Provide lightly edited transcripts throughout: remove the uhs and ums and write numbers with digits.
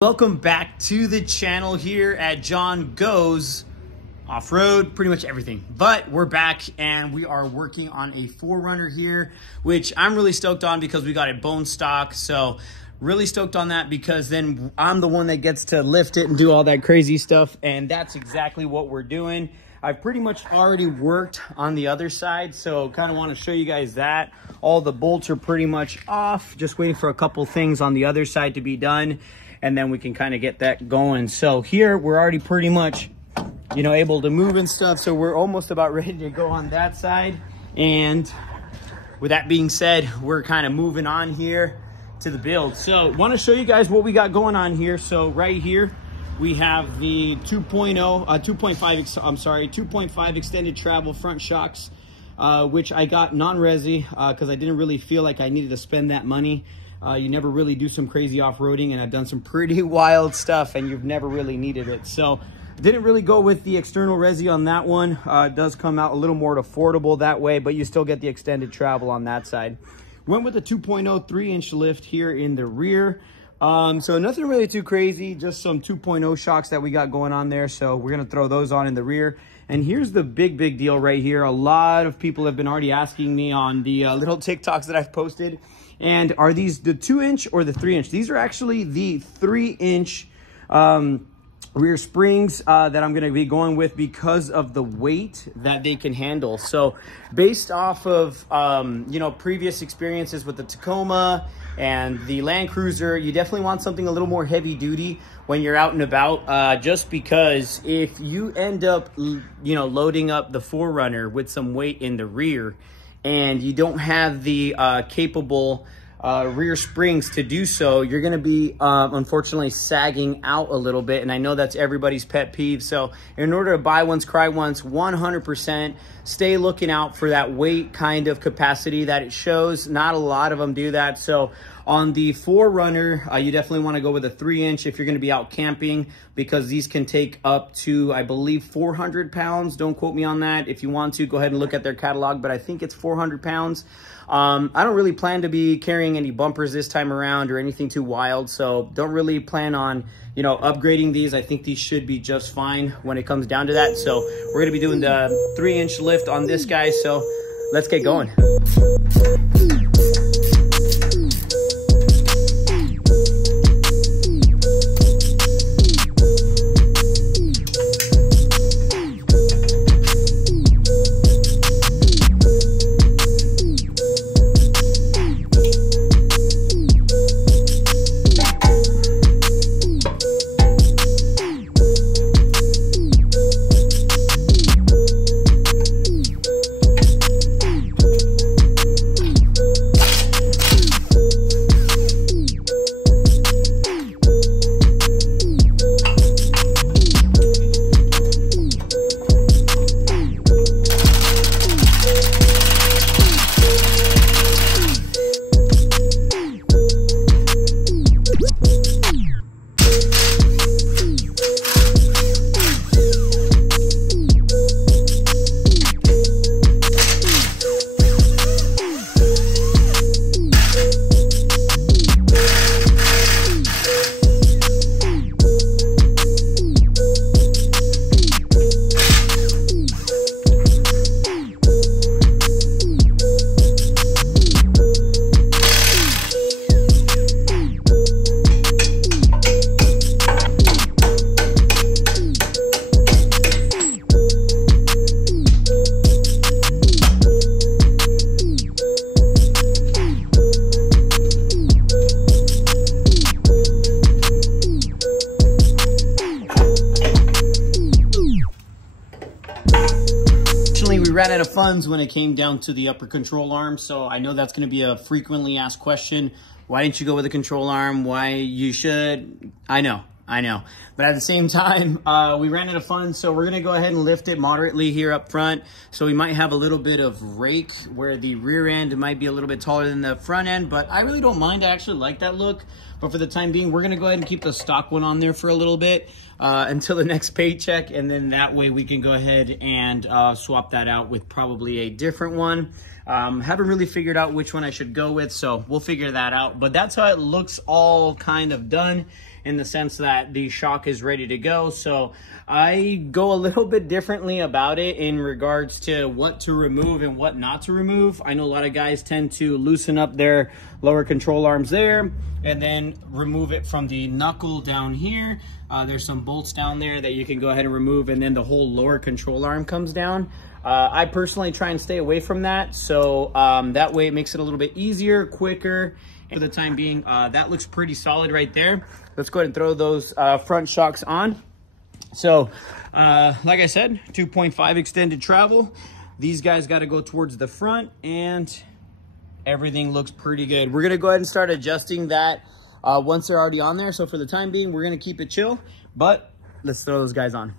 Welcome back to the channel here at John Goes Off-Road, pretty much everything. But we're back and we are working on a 4runner here, which I'm really stoked on because we got it bone stock. So really stoked on that because then I'm the one that gets to lift it and do all that crazy stuff. And that's exactly what we're doing. I've pretty much already worked on the other side, so kind of want to show you guys that. All the bolts are pretty much off, just waiting for a couple things on the other side to be done, and then we can kind of get that going. So here we're already pretty much, you know, able to move and stuff, so we're almost about ready to go on that side. And with that being said, we're kind of moving on here to the build. So want to show you guys what we got going on here. So right here we have the 2.5 extended travel front shocks, which I got non-resi because I didn't really feel like I needed to spend that money. You never really do some crazy off-roading, and I've done some pretty wild stuff and you've never really needed it. So didn't really go with the external resi on that one. It does come out a little more affordable that way, but you still get the extended travel on that side. Went with the 2.0 3-inch lift here in the rear. So nothing really too crazy, just some 2.0 shocks that we got going on there. So we're going to throw those on in the rear. And here's the big deal right here. A lot of people have been already asking me on the little TikToks that I've posted. And are these the 2-inch or the 3-inch? These are actually the 3-inch rear springs that I'm going to be going with because of the weight that they can handle. So based off of, you know, previous experiences with the Tacoma and the Land Cruiser, you definitely want something a little more heavy duty when you're out and about, just because if you end up, you know, loading up the 4runner with some weight in the rear and you don't have the capable rear springs to do so, you're going to be unfortunately sagging out a little bit. And I know that's everybody's pet peeve. So in order to buy once, cry once, 100% stay looking out for that weight kind of capacity that it shows. Not a lot of them do that. So on the 4runner, you definitely want to go with a 3-inch if you're going to be out camping, because these can take up to, I believe, 400 pounds. Don't quote me on that. If you want to, go ahead and look at their catalog, but I think it's 400 pounds. I don't really plan to be carrying any bumpers this time around or anything too wild, so don't really plan on, you know, upgrading these. I think these should be just fine when it comes down to that. So we're going to be doing the 3-inch lift on this guy, so let's get going. We ran out of funds when it came down to the upper control arm, so I know that's going to be a frequently asked question. Why didn't you go with a control arm? Why you should? I know. But at the same time, we ran out of funds, so we're going to go ahead and lift it moderately here up front. So we might have a little bit of rake where the rear end might be a little bit taller than the front end, but I really don't mind. I actually like that look. But for the time being, we're going to go ahead and keep the stock one on there for a little bit until the next paycheck. And then that way we can go ahead and swap that out with probably a different one. Haven't really figured out which one I should go with, so we'll figure that out. But that's how it looks all kind of done. in the sense that the shock is ready to go. So I go a little bit differently about it in regards to what to remove and what not to remove. I know a lot of guys tend to loosen up their lower control arms there and then remove it from the knuckle down here. There's some bolts down there that you can go ahead and remove, and then the whole lower control arm comes down. I personally try and stay away from that, so that way it makes it a little bit easier, quicker. For the time being, that looks pretty solid right there. Let's go ahead and throw those front shocks on. So like I said, 2.5 extended travel. These guys got to go towards the front, and everything looks pretty good. We're gonna go ahead and start adjusting that once they're already on there. So for the time being, we're gonna keep it chill, but let's throw those guys on.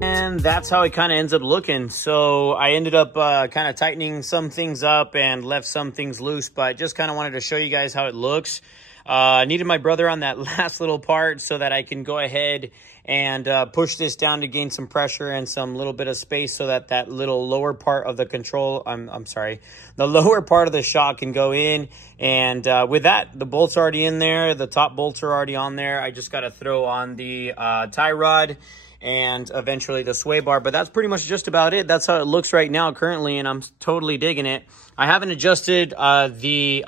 And that's how it kind of ends up looking. So I ended up kind of tightening some things up and left some things loose, but just kind of wanted to show you guys how it looks. I needed my brother on that last little part so that I can go ahead and push this down to gain some pressure and some little bit of space so that that little lower part of the control, the lower part of the shock can go in. And with that, the bolts are already in there. The top bolts are already on there. I just got to throw on the tie rod and eventually the sway bar, but that's pretty much just about it. That's how it looks right now currently, and I'm totally digging it. I haven't adjusted the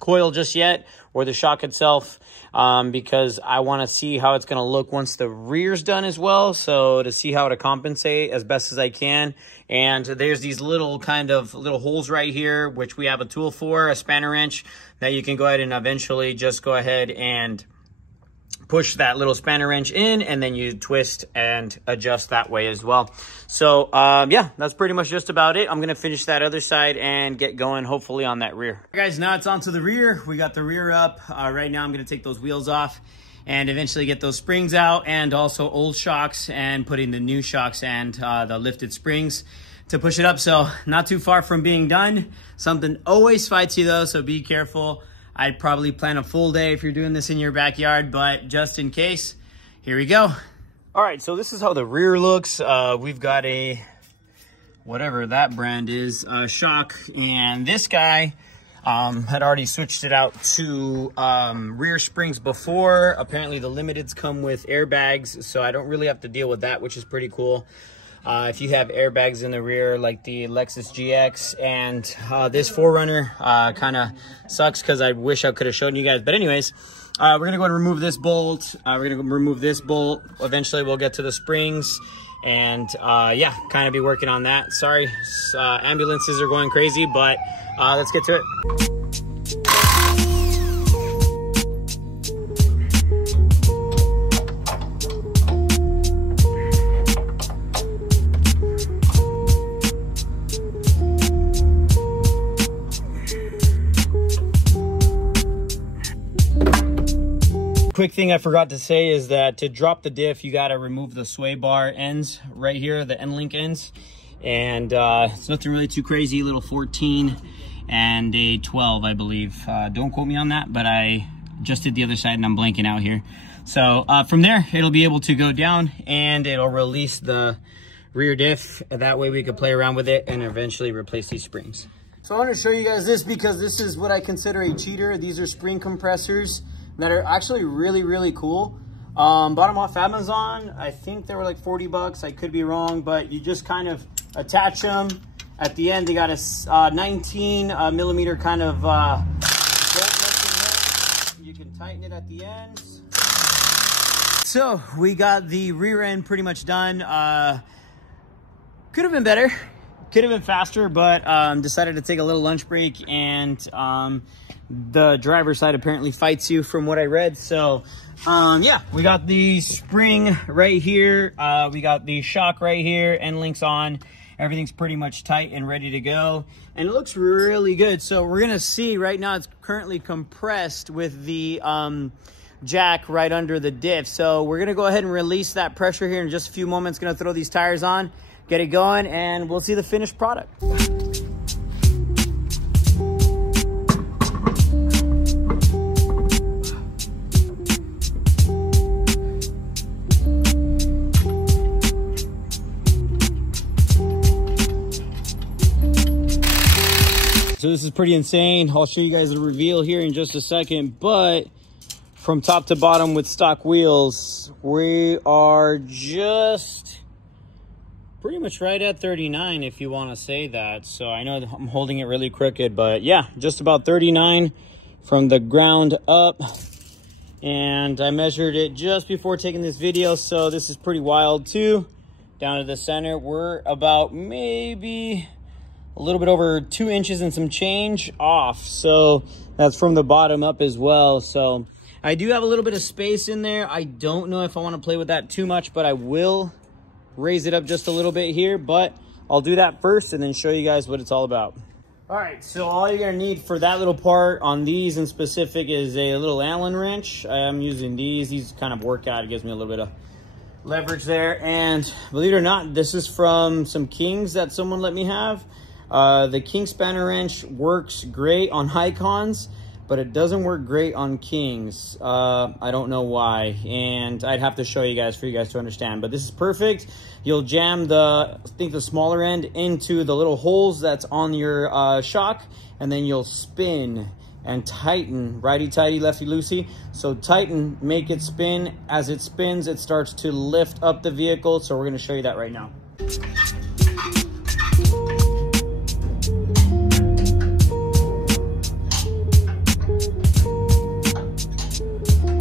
coil just yet, or the shock itself, because I want to see how it's going to look once the rear's done as well, so to see how to compensate as best as I can. And there's these little little holes right here, which we have a tool for, a spanner wrench, that you can go ahead and eventually just go ahead and push that little spanner wrench in, and then you twist and adjust that way as well. So yeah, that's pretty much just about it. I'm gonna finish that other side and get going hopefully on that rear. All right, guys, now it's onto the rear. We got the rear up. Right now I'm gonna take those wheels off and eventually get those springs out, and also old shocks, and put in the new shocks and the lifted springs to push it up. So not too far from being done. Something always fights you though, so be careful. I'd probably plan a full day if you're doing this in your backyard, but just in case, here we go. All right, so this is how the rear looks. We've got a, whatever that brand is, shock, and this guy had already switched it out to rear springs before. Apparently the limiteds come with airbags, so I don't really have to deal with that, which is pretty cool. If you have airbags in the rear like the Lexus GX, and this 4runner kind of sucks because I wish I could have shown you guys. But anyways, we're going to go ahead and remove this bolt. We're going to remove this bolt. Eventually we'll get to the springs, and yeah, kind of be working on that. Sorry, ambulances are going crazy, but let's get to it. Quick thing I forgot to say is that to drop the diff, you got to remove the sway bar ends right here, the end link ends. And it's nothing really too crazy, little 14 and a 12, I believe. Don't quote me on that, but I just did the other side and I'm blanking out here. So from there, it'll be able to go down and it'll release the rear diff. That way we could play around with it and eventually replace these springs. So I want to show you guys this because this is what I consider a cheater. These are spring compressors that are actually really, really cool. Bought them off Amazon. I think they were like 40 bucks. I could be wrong, but you just kind of attach them. At the end, they got a 19 millimeter kind of bolt. You can tighten it at the ends. So we got the rear end pretty much done. Could have been better. Could have been faster, but decided to take a little lunch break, and the driver's side apparently fights you from what I read. So yeah, we got the spring right here. We got the shock right here, end links on. Everything's pretty much tight and ready to go, and it looks really good. So we're gonna see right now it's currently compressed with the jack right under the diff. So we're gonna go ahead and release that pressure here in just a few moments. Gonna throw these tires on, get it going, and we'll see the finished product. So this is pretty insane. I'll show you guys the reveal here in just a second, but from top to bottom with stock wheels, we are just pretty much right at 39, if you want to say that. So I know I'm holding it really crooked, but yeah, just about 39 from the ground up. And I measured it just before taking this video, so this is pretty wild too. Down to the center, we're about maybe a little bit over 2 inches and some change off. So that's from the bottom up as well. So I do have a little bit of space in there. I don't know if I want to play with that too much, but I will raise it up just a little bit here. But I'll do that first and then show you guys what it's all about. All right, so all you're gonna need for that little part on these in specific is a little Allen wrench. I'm using these kind of work out. It gives me a little bit of leverage there. And believe it or not, this is from some Kings that someone let me have. The King spanner wrench works great on Icons, but it doesn't work great on Kings. I don't know why, and I'd have to show you guys for you guys to understand, but this is perfect. You'll jam the, I think the smaller end into the little holes that's on your shock, and then you'll spin and tighten, righty-tighty, lefty-loosey. So tighten, make it spin. As it spins, it starts to lift up the vehicle, so we're gonna show you that right now.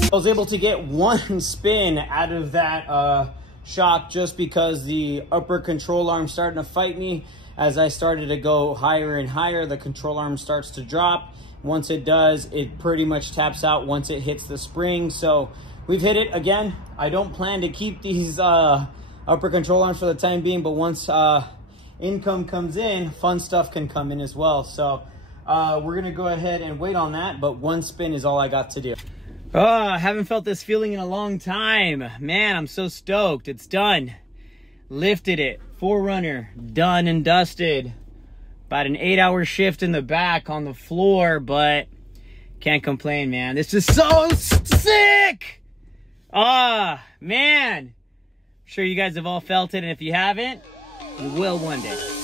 I was able to get one spin out of that shock just because the upper control arm starting to fight me. As I started to go higher and higher, the control arm starts to drop. Once it does, it pretty much taps out once it hits the spring. So we've hit it again. I don't plan to keep these upper control arms for the time being, but once income comes in, fun stuff can come in as well. So we're gonna go ahead and wait on that, but one spin is all I got to do. Oh, I haven't felt this feeling in a long time. Man, I'm so stoked. It's done. Lifted it. 4runner. Done and dusted. About an 8-hour shift in the back on the floor, but can't complain, man. This is so sick! Ah, man. I'm sure you guys have all felt it, and if you haven't, you will one day.